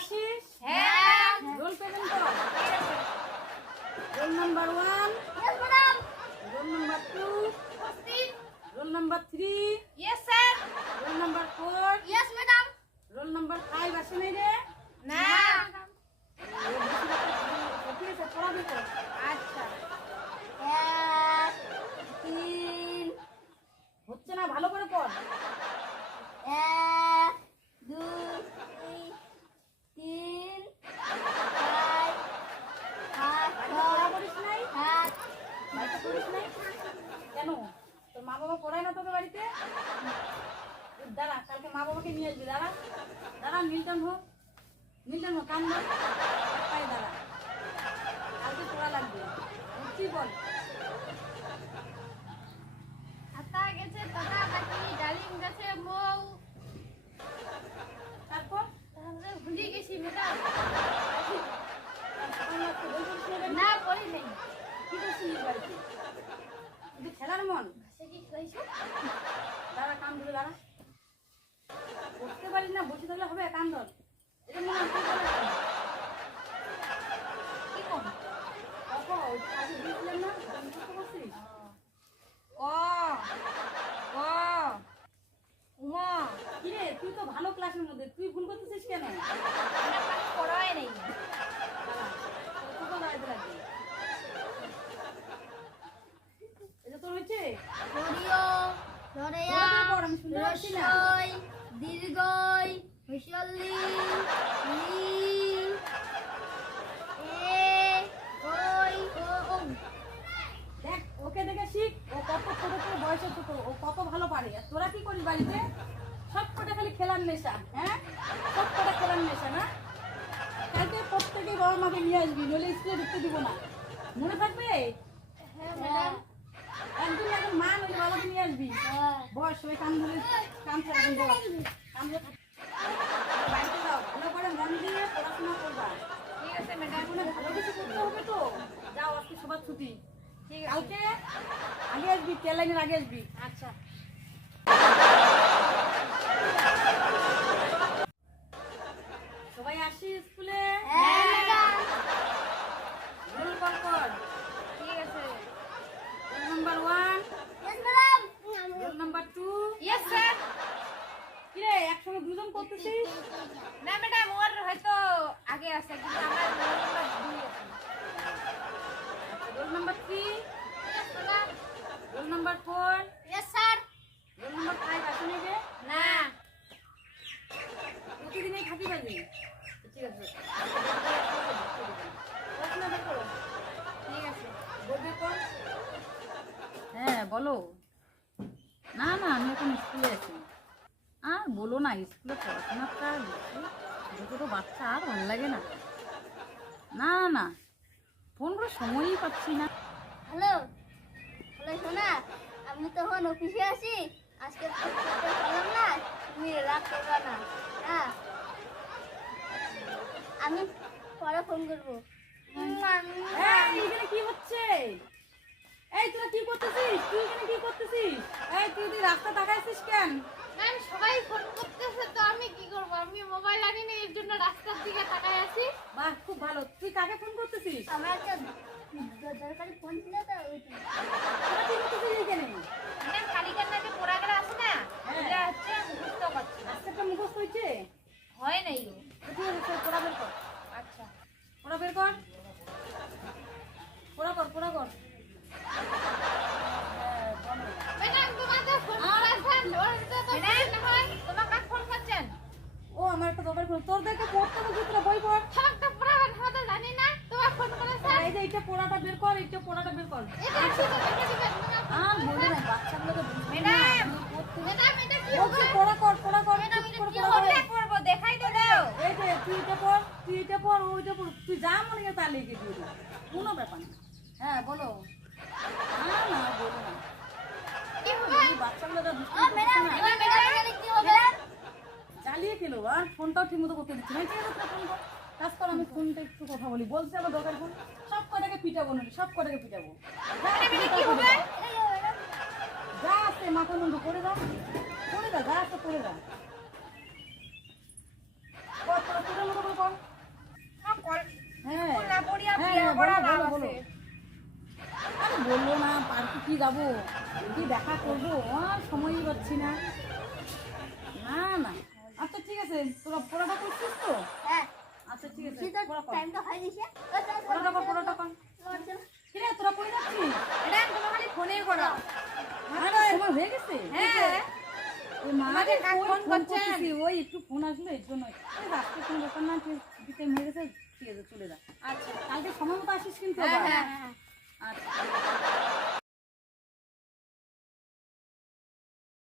আসিস? হ্যাঁ। Role present কর। Roll number 1, Yes, madam. Roll number 2, Posted. Roll number 3, Yes, sir. Roll number 4, Yes, madam. Roll number 5 আসে নাই রে? না। ঠিক আছে, পড়াবি তো। আচ্ছা। 1 3 হচ্ছে না, ভালো করে পড়। 1 2 3 4 5 পড়া করিস নাই? 7 বাড়িতে পড়িস নাই? কেন? তোর মা বাবা পড়ায় না তোকে বাড়িতে? দাঁড়া, কালকে মা বাবাকে নিয়ে আসবি। দাঁড়া দাঁড়া, মিল্টন হোক, মিল্টন হোক, কান ধর, এক পায়ে দাঁড়া। কালকে পড়া লাগবে। কি বল? আতা গেছে দাদা বাকি ডালিম গেছে মৌ তারপর তাহলে ভুলে গেছি ম্যাডাম বই পড়িস না বাড়িতে? না পড়ি নাই কি করছিস বাড়িতে? কিন্তু খেলার মন। সে কি কইছো দাঁড়া, কান ধরে দাঁড়া। পড়তে পারিস না, বসে থাকলে হবে? কান ধর। এটা মনে হয় তুই বলে কি কোন বাবা, ওই কাজে দিয়েছিলেন না? মুখস্থ করছিস? ও ও উমা কিরে, তুই তো ভালো ক্লাসের মধ্যে, তুই ভুল করতেছিস কেন? আমরা পানি পড়াই নাই দাঁড়া, তোর কোথাও দাঁড়াতে লাগবে। এটা তোর হয়েছে? দরিও দরিয়া ধরে পড়, আমি শুনতে পাচ্ছি না। রসই দীর্ঘই হইসল্লি লি এ ওই ও ও দেখ, ওকে দেখে শিখ। ও কত ছোট, তোর বয়সে ছোট, ও কত ভালো পারে। আর তোরা কি করিস বাড়িতে? সব কটা খালি খেলার নেশা। হ্যাঁ, সব কটা খেলার নেশা না? কালকে প্রত্যেকে বাবা মাকে নিয়ে আসবি, নইলে স্কুলে ঢুকতে দিব না। মনে থাকবে? হ্যাঁ ম্যাডাম একদিন একজন মা নইলে বাবাকে নিয়ে আসবি। বস, ওই কান ধরে, কান ছাড়া বলতে পারছি। কান ধরে থাক। বাড়িতে যাও, ভালো করে মন দিয়ে পড়াশোনা করবা। ঠিক আছে ম্যাডাম জীবনে ভালো কিছু করতে হবে তো। যাও, আজকে সবার ছুটি। ঠিক আছে কালকে আগে আসবি, তেল লাইনের আগে আসবি। আচ্ছা সবাই আসি স্কুলে? হ্যাঁ ম্যাডাম রোল কল কর। ঠিক আছে roll number 1, yes madam roll number 2। Yes sir কিরে, একসঙ্গে দুজন করতেছিস? না ম্যাডাম ওর হয়তো আগে আছে কিন্তু আমার রোল নাম্বার 2 আছে roll number 3, yes madam roll number 4, yes sir roll number 5 আসে নাই রে? না প্রতিদিনই থাকি বাজে। ঠিক আছে, পড়াশোনা বের করো। ঠিক আছে বই বের কর। হ্যাঁ, বলো। না না, আমি এখন স্কুলে আছি। আর বলো না, স্কুলে পড়াশোনাটা বেশি ছোটো ছোটো বাচ্চা, আর ভালো লাগে না। না না, ফোন করে সময়ই পাচ্ছি না। হ্যালো হ্যালো শোনা আমি তখন অফিসে আছি আজকে ফোন করতে পারলাম না তুমি রাগ করবে না হ্যাঁ আমি পরে ফোন করবো এই, এখানে কি হচ্ছে? এই, তোরা কি করতেছিস? তুই এখানে কি করতেছিস? এই, তুই রাস্তা তাকাইছিস কেন? ম্যাম সবাই ফোন করতেছে তো আমি কি করব আমি মোবাইল আনিনি এর জন্য রাস্তার দিকে তাকায় আছি বাহ, খুব ভালো। তুই কাকে ফোন করতেছিস? আমার একটা দরকারি ফোন ছিল তো ওইটা তোরা কি করতেছিস এখানে? ম্যাম কালিকার না যে পোড়াগুলো আছে না হ্যাঁ। এটা হচ্ছে মুখস্থ করছি আজকেরটা মুখস্থ হয়েছে? হয় নাই তো ঠিক আছে, পড়া বের কর। আচ্ছা পড়া বের কর। পড়া কর, পড়া কর। ম্যাডাম তোমাকে ফোন করেছেন ওরটা তো ম্যাডাম হয় তোমাকে ফোন করছেন ও, আমার একটা দরকার ছিল। তোদেরকে পড়তে বলছি, তোরা বই পড়। সবটা পড়াবেন হয়তো জানি না তোমার ফোন করেছেন এই যে, এইটা পড়াটা বের কর, এইটা পড়াটা বের কর। এটা কি দেখে দিবেন আর বলে না, বাচ্চাগুলোকে বুঝবে না। ম্যাডাম ম্যাডাম এটা কি বলছি, হবে পড়া কর, পড়া কর। ম্যাডাম চুপ এটা করে কি পড়া কর। হবে করব দেখাই তো দাও এই যে, তুই এটা পড়, তুই এটা পড়, ওইটা পড়। তুই যা মনে হয় তা লিখে দিয়ে দিবি। কোনো ব্যাপার না। হ্যাঁ, বলো। না না, বলো না। কি হবে এই বাচ্চাগুলো যা দুষ্টুমি ও ম্যাডাম করতেছে না, ম্যাডাম এখানে কি হবে জ্বালিয়ে খেলো। আর ফোনটাও ঠিক মতো করতে দিচ্ছি না। ঠিক আছে, তোরা ফোন কর। কাজ কর, আমি ফোনটা একটু কথা বলি। বলছি আমার দরকার ফোন। সব কটাকে পিটাবো না, সব কটাকে পিটাবো। যা, ম্যাডাম এটা কি তুই হবে যা আছে, মাথা মুন্ডু করে যা, করে যা, যা আছে করে যা। কর, তোরা তোদের মতো করে কর। যাবো, কি দেখা করবো, আর সময়ই পাচ্ছি না। না না, আচ্ছা ঠিক আছে, তোরা পড়াটা করছিস তো? হ্যাঁ আচ্ছা ঠিক আছে, তুই তো পড়া কর। টাইমটা হয়ে গেছে পড়াটা কর, পড়াটা কর। কি রে, তোরা পড়ে যাচ্ছিস? এটা তোমার খালি ফোনেই করো। আরে, সময় হয়ে গেছে? হ্যাঁ ওই মা আমাকে কাক ওই ফোন ফোন করছেন। করতেছি, ওই একটু ফোন আসলো এর জন্য। ওই রাস্তা কোনো ব্যাপার না, তুই ছুটি টাইম হয়ে গেছে, ঠিক আছে চলে যা। আচ্ছা কালকে সময় মতো আসিস কিন্তু হ্যাঁ আবার। হ্যাঁ হ্যাঁ আচ্ছা